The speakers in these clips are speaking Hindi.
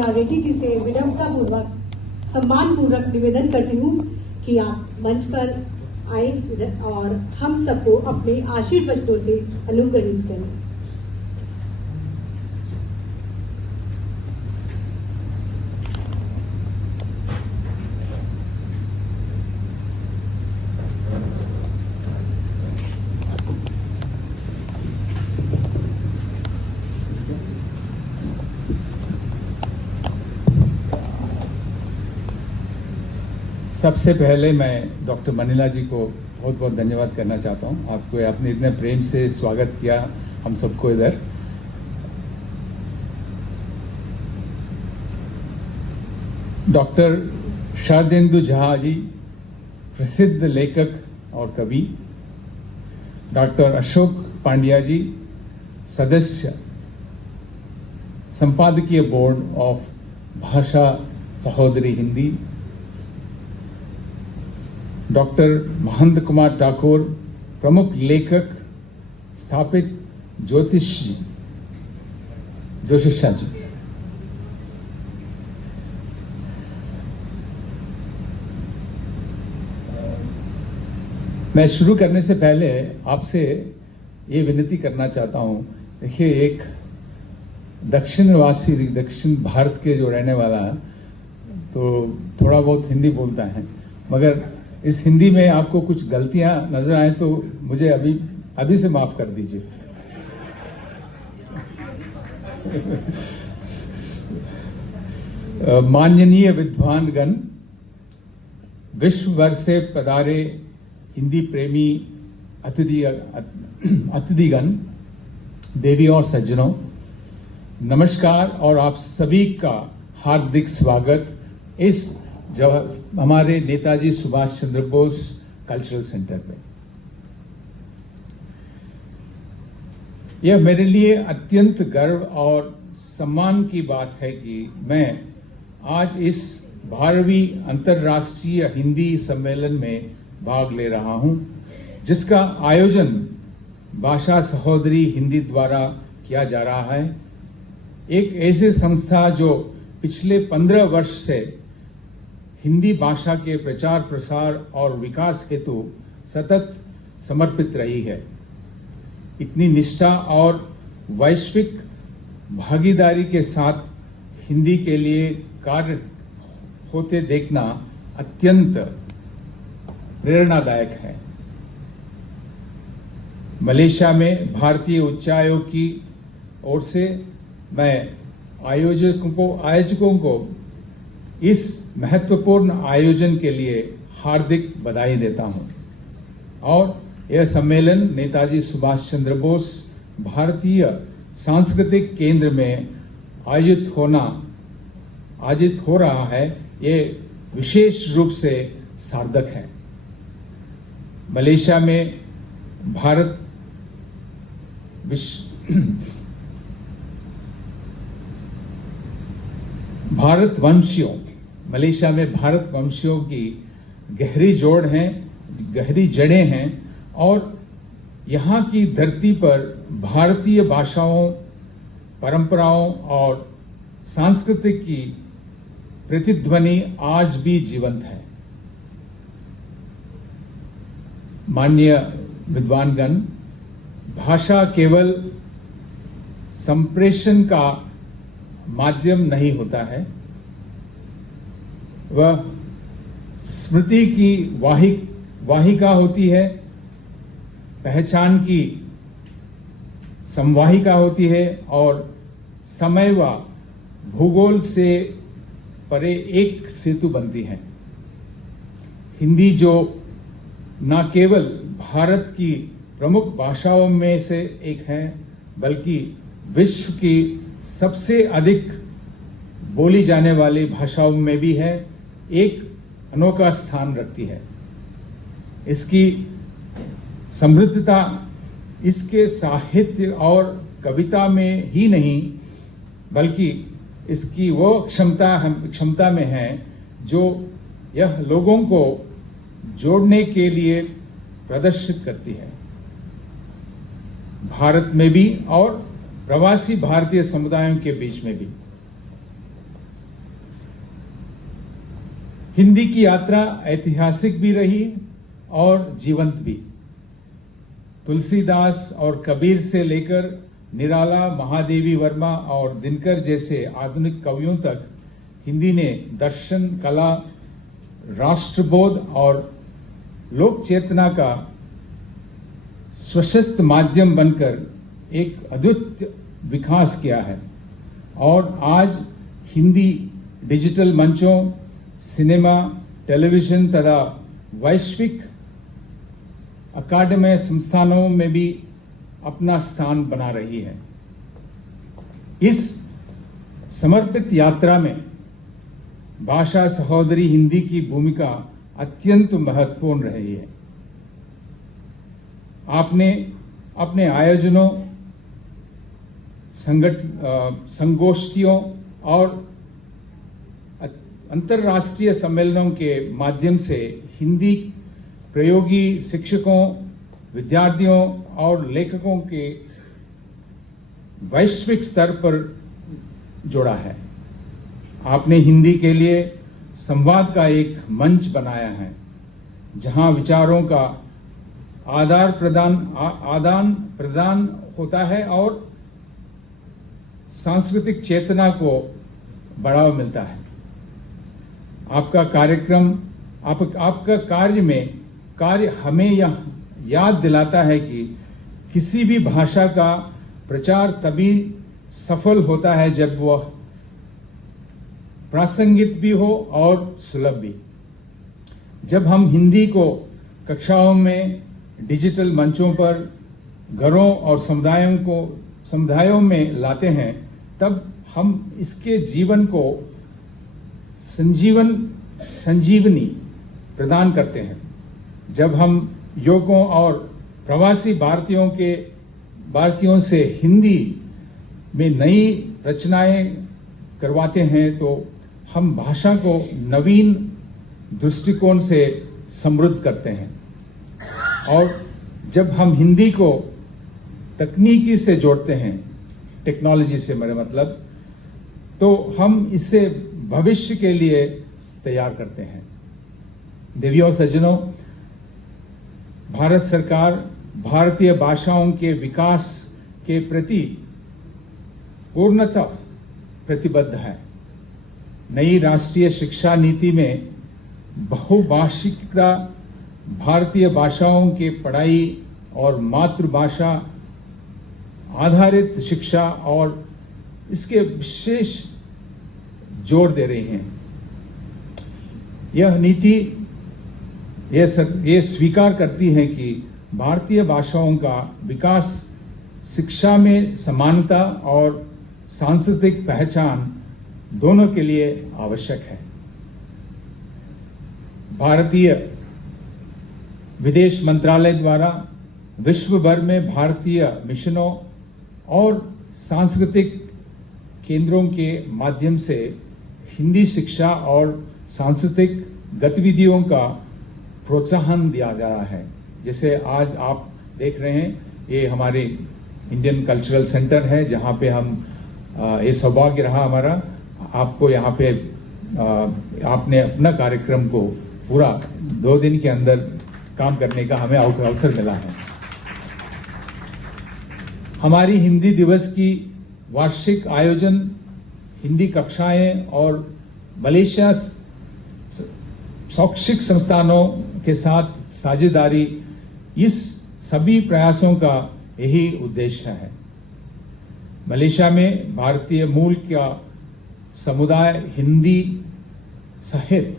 आर रेड्डी जी से विनम्रतापूर्वक सम्मानपूर्वक निवेदन करती हूँ कि आप मंच पर आए और हम सबको अपने आशीर्वचनों से अनुग्रहित करें। सबसे पहले मैं डॉक्टर मनीला जी को बहुत बहुत धन्यवाद करना चाहता हूं। आपको आपने इतने प्रेम से स्वागत किया हम सबको इधर। डॉक्टर शरदेंदु झा जी प्रसिद्ध लेखक और कवि, डॉक्टर अशोक पांड्या जी सदस्य संपादकीय बोर्ड ऑफ भाषा सहोदरी हिंदी, डॉक्टर महंत कुमार ठाकुर प्रमुख लेखक स्थापित ज्योतिषा जी, मैं शुरू करने से पहले आपसे ये विनती करना चाहता हूं। देखिए, एक दक्षिण भारत के जो रहने वाला तो थोड़ा बहुत हिंदी बोलता है, मगर इस हिंदी में आपको कुछ गलतियां नजर आए तो मुझे अभी से माफ कर दीजिए। माननीय विद्वानगण, विश्व भर से पधारे हिंदी प्रेमी अतिथिगण, देवी और सज्जनों, नमस्कार और आप सभी का हार्दिक स्वागत इस हमारे नेताजी सुभाष चंद्र बोस कल्चरल सेंटर पे। यह मेरे लिए अत्यंत गर्व और सम्मान की बात है कि मैं आज इस 12वीं अंतर्राष्ट्रीय हिंदी सम्मेलन में भाग ले रहा हूं, जिसका आयोजन भाषा सहोदरी हिंदी द्वारा किया जा रहा है। एक ऐसी संस्था जो पिछले 15 वर्ष से हिंदी भाषा के प्रचार प्रसार और विकास हेतु सतत समर्पित रही है। इतनी निष्ठा और वैश्विक भागीदारी के साथ हिंदी के लिए कार्य होते देखना अत्यंत प्रेरणादायक है। मलेशिया में भारतीय उच्चायोग की ओर से मैं आयोजकों को इस महत्वपूर्ण आयोजन के लिए हार्दिक बधाई देता हूं और यह सम्मेलन नेताजी सुभाष चंद्र बोस भारतीय सांस्कृतिक केंद्र में आयोजित हो रहा है, ये विशेष रूप से सार्थक है। मलेशिया में भारतवंशियों की गहरी जड़ें हैं और यहाँ की धरती पर भारतीय भाषाओं, परंपराओं और संस्कृति की प्रतिध्वनि आज भी जीवंत है। माननीय विद्वानगण, भाषा केवल संप्रेषण का माध्यम नहीं होता है, वह स्मृति की वाहिका होती है, पहचान की संवाहिका होती है और समय व भूगोल से परे एक सेतु बनती है। हिंदी जो न केवल भारत की प्रमुख भाषाओं में से एक है, बल्कि विश्व की सबसे अधिक बोली जाने वाली भाषाओं में भी है, एक अनोखा स्थान रखती है। इसकी समृद्धता इसके साहित्य और कविता में ही नहीं, बल्कि इसकी वो क्षमता में है जो यह लोगों को जोड़ने के लिए प्रदर्शित करती है। भारत में भी और प्रवासी भारतीय समुदायों के बीच में भी हिंदी की यात्रा ऐतिहासिक भी रही और जीवंत भी। तुलसीदास और कबीर से लेकर निराला, महादेवी वर्मा और दिनकर जैसे आधुनिक कवियों तक हिंदी ने दर्शन, कला, राष्ट्रबोध और लोक चेतना का सशक्त माध्यम बनकर एक अद्भुत विकास किया है। और आज हिंदी डिजिटल मंचों, सिनेमा, टेलीविजन तथा वैश्विक अकादमिक संस्थानों में भी अपना स्थान बना रही है। इस समर्पित यात्रा में भाषा सहोदरी हिंदी की भूमिका अत्यंत महत्वपूर्ण रही है। आपने अपने आयोजनों, संगोष्ठियों और अंतर्राष्ट्रीय सम्मेलनों के माध्यम से हिंदी प्रयोगी शिक्षकों, विद्यार्थियों और लेखकों के वैश्विक स्तर पर जोड़ा है। आपने हिंदी के लिए संवाद का एक मंच बनाया है, जहां विचारों का आदान प्रदान होता है और सांस्कृतिक चेतना को बढ़ावा मिलता है। आपका कार्यक्रम, आपका कार्य हमें यह याद दिलाता है कि किसी भी भाषा का प्रचार तभी सफल होता है जब वह प्रासंगिक भी हो और सुलभ भी। जब हम हिंदी को कक्षाओं में, डिजिटल मंचों पर, घरों और समुदायों में लाते हैं, तब हम इसके जीवन को संजीवनी प्रदान करते हैं। जब हम युवकों और प्रवासी भारतीयों से हिंदी में नई रचनाएं करवाते हैं, तो हम भाषा को नवीन दृष्टिकोण से समृद्ध करते हैं। और जब हम हिंदी को तकनीकी से जोड़ते हैं, टेक्नोलॉजी से मेरा मतलब, तो हम इसे भविष्य के लिए तैयार करते हैं। देवियों सज्जनों, भारत सरकार भारतीय भाषाओं के विकास के प्रति पूर्णतः प्रतिबद्ध है। नई राष्ट्रीय शिक्षा नीति में बहुभाषिकता, भारतीय भाषाओं के पढ़ाई और मातृभाषा आधारित शिक्षा और इसके विशेष जोर दे रही हैं। यह नीति यह स्वीकार करती है कि भारतीय भाषाओं का विकास शिक्षा में समानता और सांस्कृतिक पहचान दोनों के लिए आवश्यक है। भारतीय विदेश मंत्रालय द्वारा विश्व भर में भारतीय मिशनों और सांस्कृतिक केंद्रों के माध्यम से हिंदी शिक्षा और सांस्कृतिक गतिविधियों का प्रोत्साहन दिया जा रहा है। जैसे आज आप देख रहे हैं, ये हमारे इंडियन कल्चरल सेंटर है, जहां पे हम ये सौभाग्य रहा हमारा, आपको यहाँ पे आपने अपना कार्यक्रम को पूरा 2 दिन के अंदर काम करने का हमें अवसर मिला है। हमारी हिंदी दिवस की वार्षिक आयोजन, हिंदी कक्षाएं और मलेशिया शैक्षिक संस्थानों के साथ साझेदारी, इस सभी प्रयासों का यही उद्देश्य है। मलेशिया में भारतीय मूल का समुदाय हिंदी सहित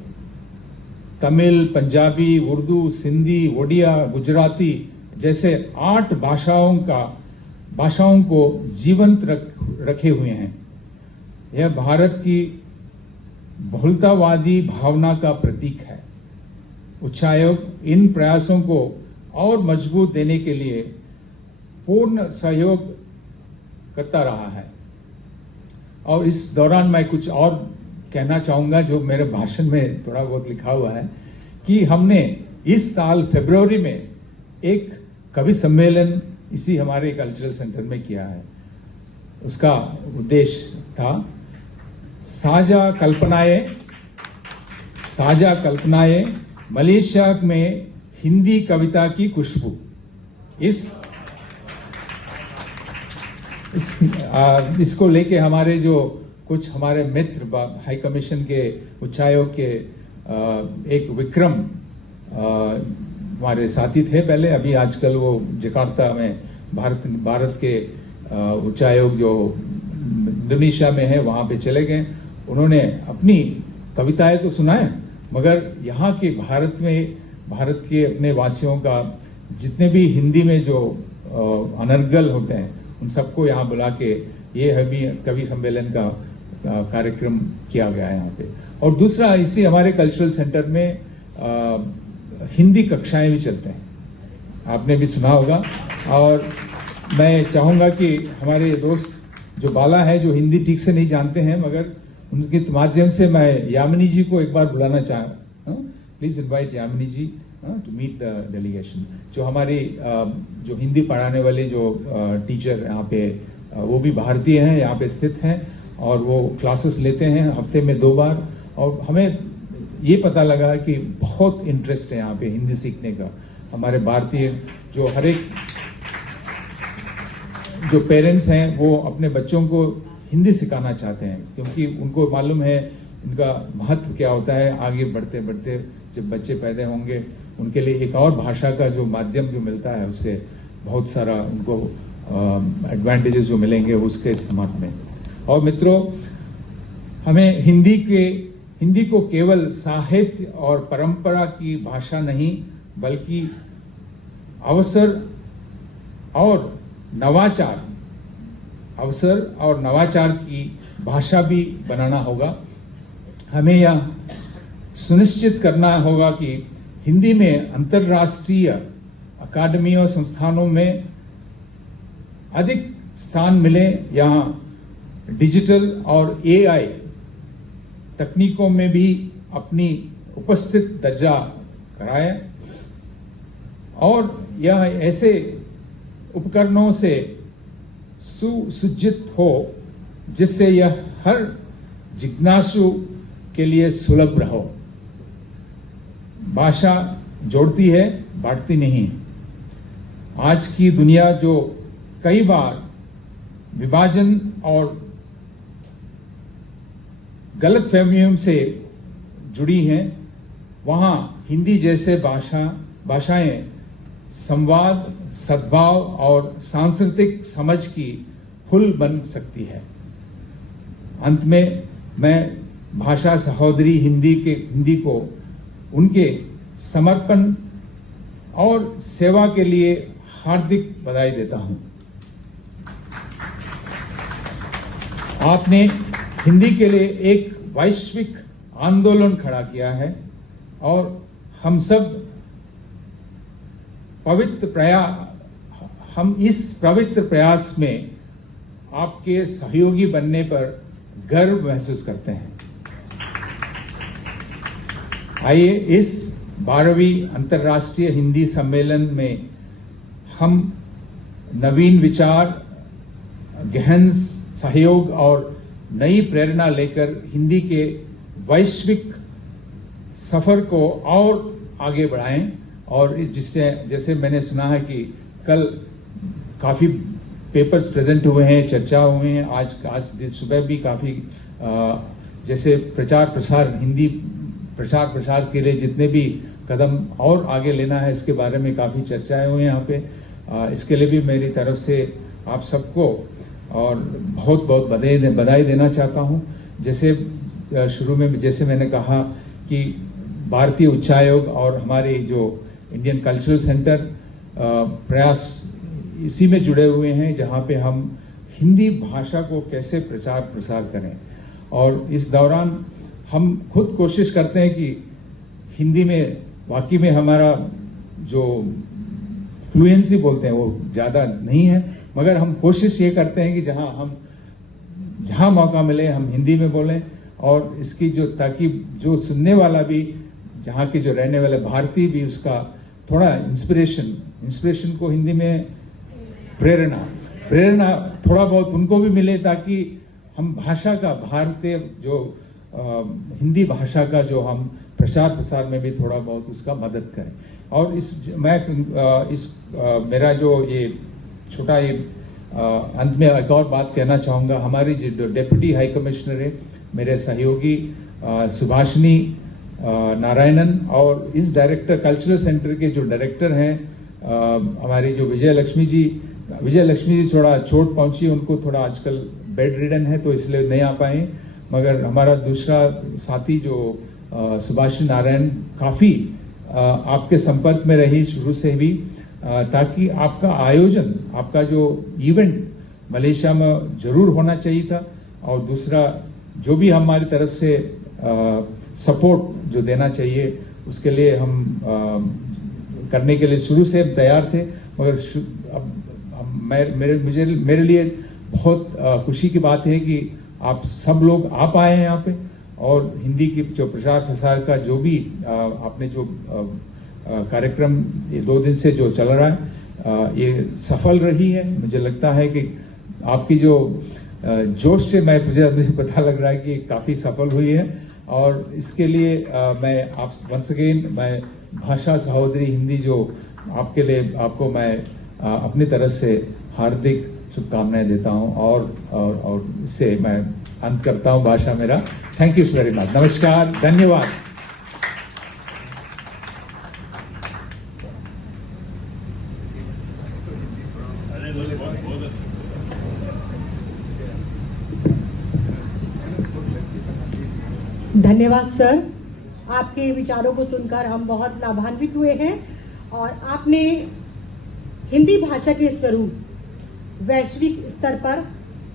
तमिल, पंजाबी, उर्दू, सिंधी, ओडिया, गुजराती जैसे 8 भाषाओं को जीवंत रखे हुए हैं। यह भारत की बहुलतावादी भावना का प्रतीक है। उच्चायोग इन प्रयासों को और मजबूत देने के लिए पूर्ण सहयोग करता रहा है। और इस दौरान मैं कुछ और कहना चाहूंगा, जो मेरे भाषण में थोड़ा बहुत लिखा हुआ है, कि हमने इस साल फरवरी में एक कवि सम्मेलन इसी हमारे कल्चरल सेंटर में किया है। उसका उद्देश्य था साझा कल्पनाएं साझा कल्पनाएं, मलेशिया में हिंदी कविता की खुशबू। इसको लेके हमारे जो कुछ हमारे मित्र हाई कमीशन के उच्चायोग के एक विक्रम हमारे साथी थे पहले, अभी आजकल वो जकार्ता में भारत के उच्चायोग जो इंडोनेशिया में है वहां पे चले गए। उन्होंने अपनी कविताएं तो सुनाए, मगर यहाँ के भारत के अपने वासियों का जितने भी हिंदी में जो अनर्गल होते हैं उन सबको यहाँ बुला के ये अभी कवि सम्मेलन का कार्यक्रम किया गया है यहाँ पे। और दूसरा, इसी हमारे कल्चरल सेंटर में हिंदी कक्षाएं भी चलते हैं, आपने भी सुना होगा। और मैं चाहूंगा कि हमारे दोस्त जो बाला है, जो हिंदी ठीक से नहीं जानते हैं, मगर उनके माध्यम से मैं यामिनी जी को एक बार बुलाना चाहूँ। Please invite Yamini ji to meet the delegation. जो हमारी जो हिंदी पढ़ाने वाले जो टीचर यहाँ पे वो भी भारतीय हैं, यहाँ पे स्थित हैं और वो क्लासेस लेते हैं हफ्ते में 2 बार। और हमें ये पता लगा कि बहुत इंटरेस्ट है यहाँ पे हिंदी सीखने का। हमारे भारतीय जो हर एक जो पेरेंट्स हैं वो अपने बच्चों को हिंदी सिखाना चाहते हैं, क्योंकि उनको मालूम है इनका महत्व क्या होता है। आगे बढ़ते बढ़ते जब बच्चे पैदा होंगे उनके लिए एक और भाषा का जो माध्यम जो मिलता है उससे बहुत सारा उनको एडवांटेजेस जो मिलेंगे उसके संबंध में। और मित्रों, हमें हिंदी को केवल साहित्य और परंपरा की भाषा नहीं, बल्कि अवसर और नवाचार की भाषा भी बनाना होगा। हमें यह सुनिश्चित करना होगा कि हिंदी में अंतर्राष्ट्रीय अकादमी और संस्थानों में अधिक स्थान मिले। यहाँ डिजिटल और एआई तकनीकों में भी अपनी उपस्थित दर्जा कराए और यह ऐसे उपकरणों से सुसज्जित हो जिससे यह हर जिज्ञासु के लिए सुलभ रहो। भाषा जोड़ती है, बांटती नहीं। आज की दुनिया जो कई बार विभाजन और गलतफहमियों से जुड़ी हैं, वहां हिंदी जैसे भाषाएं संवाद, सद्भाव और सांस्कृतिक समझ की पुल बन सकती है। अंत में मैं भाषा सहोदरी हिंदी को उनके समर्पण और सेवा के लिए हार्दिक बधाई देता हूं। आपने हिंदी के लिए एक वैश्विक आंदोलन खड़ा किया है और हम इस पवित्र प्रयास में आपके सहयोगी बनने पर गर्व महसूस करते हैं। आइए इस 12वीं अंतर्राष्ट्रीय हिंदी सम्मेलन में हम नवीन विचार, गहन सहयोग और नई प्रेरणा लेकर हिंदी के वैश्विक सफर को और आगे बढ़ाएं। और जिससे जैसे मैंने सुना है कि कल काफी पेपर्स प्रेजेंट हुए हैं, चर्चा हुए हैं, आज सुबह भी काफी जैसे हिंदी प्रचार प्रसार के लिए जितने भी कदम और आगे लेना है इसके बारे में काफी चर्चाएं हुई हैं यहाँ पे। इसके लिए भी मेरी तरफ से आप सबको और बहुत बहुत बधाई देना चाहता हूँ। जैसे शुरू में जैसे मैंने कहा कि भारतीय उच्चायोग और हमारे जो इंडियन कल्चरल सेंटर प्रयास इसी में जुड़े हुए हैं, जहाँ पे हम हिंदी भाषा को कैसे प्रचार प्रसार करें। और इस दौरान हम खुद कोशिश करते हैं कि हिंदी में वाकई में हमारा जो फ्लुएंसी बोलते हैं वो ज़्यादा नहीं है, मगर हम कोशिश ये करते हैं कि जहाँ मौका मिले हम हिंदी में बोलें। और इसकी ताकि जो सुनने वाला भी, जहाँ के जो रहने वाले भारतीय भी, उसका थोड़ा इंस्पिरेशन को हिंदी में प्रेरणा थोड़ा बहुत उनको भी मिले, ताकि हम भाषा का भारतीय जो हिंदी भाषा का जो हम प्रचार प्रसार में भी थोड़ा बहुत उसका मदद करें। और मेरा जो ये छोटा ये अंत में एक और बात कहना चाहूँगा, हमारी जो डेप्यूटी हाई कमिश्नर है, मेरे सहयोगी सुभाषिनी नारायणन, और इस डायरेक्टर कल्चरल सेंटर के जो डायरेक्टर हैं हमारी जो विजय लक्ष्मी जी थोड़ा चोट पहुंची, उनको थोड़ा आजकल बेड रिडन है तो इसलिए नहीं आ पाए। मगर हमारा दूसरा साथी जो सुभाषिनी नारायण काफी आपके संपर्क में रही शुरू से भी, ताकि आपका आयोजन, आपका जो इवेंट मलेशिया में जरूर होना चाहिए था। और दूसरा जो भी हमारी तरफ से सपोर्ट जो देना चाहिए उसके लिए हम करने के लिए शुरू से तैयार थे। मगर मेरे लिए बहुत खुशी की बात है कि आप सब लोग आ पाए हैं यहाँ पे, और हिंदी की जो प्रचार प्रसार का जो भी आपने जो कार्यक्रम ये 2 दिन से जो चल रहा है ये सफल रही है। मुझे लगता है कि आपकी जो जोश से मुझे पता लग रहा है कि काफी सफल हुई है। और इसके लिए मैं आप वंस अगेन मैं भाषा सहोदरी हिंदी जो आपके लिए आपको मैं अपनी तरफ से हार्दिक शुभकामनाएं देता हूं। और इससे मैं अंत करता हूं भाषा मेरा। Thank you very much. नमस्कार, धन्यवाद। धन्यवाद सर, आपके विचारों को सुनकर हम बहुत लाभान्वित हुए हैं। और आपने हिंदी भाषा के स्वरूप, वैश्विक स्तर पर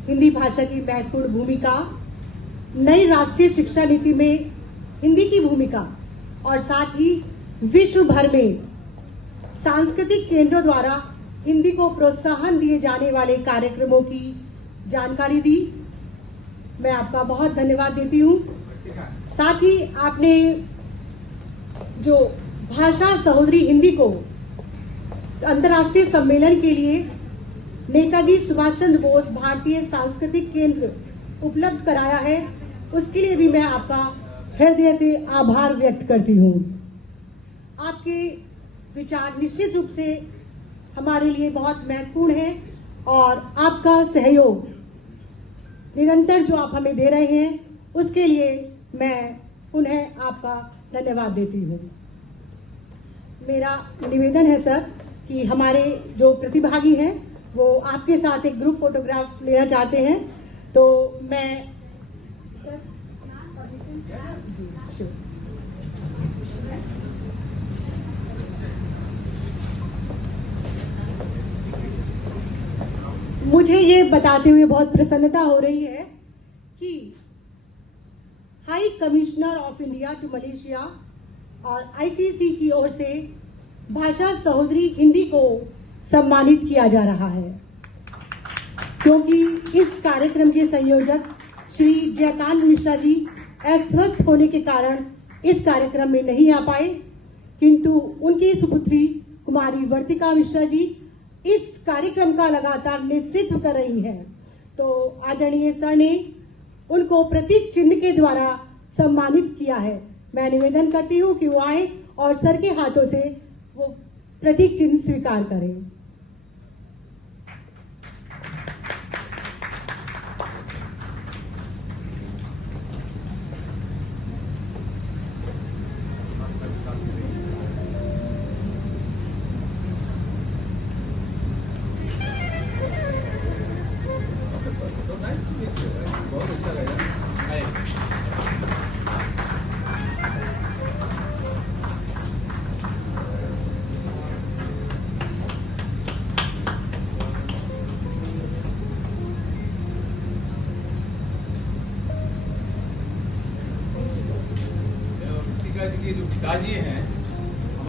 हिंदी भाषा की महत्वपूर्ण भूमिका, नई राष्ट्रीय शिक्षा नीति में हिंदी की भूमिका, और साथ ही विश्व भर में सांस्कृतिक केंद्रों द्वारा हिंदी को प्रोत्साहन दिए जाने वाले कार्यक्रमों की जानकारी दी। मैं आपका बहुत धन्यवाद देती हूँ। साथ ही आपने जो भाषा सहोदरी हिंदी को अंतर्राष्ट्रीय सम्मेलन के लिए नेताजी सुभाष चंद्र बोस भारतीय सांस्कृतिक केंद्र उपलब्ध कराया है, उसके लिए भी मैं आपका हृदय से आभार व्यक्त करती हूँ। आपके विचार निश्चित रूप से हमारे लिए बहुत महत्वपूर्ण है, और आपका सहयोग निरंतर जो आप हमें दे रहे हैं उसके लिए मैं पुनः आपका धन्यवाद देती हूँ। मेरा निवेदन है सर कि हमारे जो प्रतिभागी हैं वो आपके साथ एक ग्रुप फोटोग्राफ लेना चाहते हैं, तो मैं मुझे ये बताते हुए बहुत प्रसन्नता हो रही है कि high commissioner of India to Malaysia और आईसीसी की ओर से भाषा सहोदरी हिंदी को सम्मानित किया जा रहा है, क्योंकि इस कार्यक्रम के संयोजक श्री जयकांत मिश्रा जी अस्वस्थ होने के कारण इस कार्यक्रम में नहीं आ पाए, किंतु उनकी सुपुत्री कुमारी वर्तिका मिश्रा जी इस कार्यक्रम का लगातार नेतृत्व कर रही हैं। तो आदरणीय सर ने उनको प्रतीक चिन्ह के द्वारा सम्मानित किया है। मैं निवेदन करती हूँ कि वो आए और सर के हाथों से वो प्रतीक चिन्ह स्वीकार करें। बहुत अच्छा लगा। जी के जो पिताजी हैं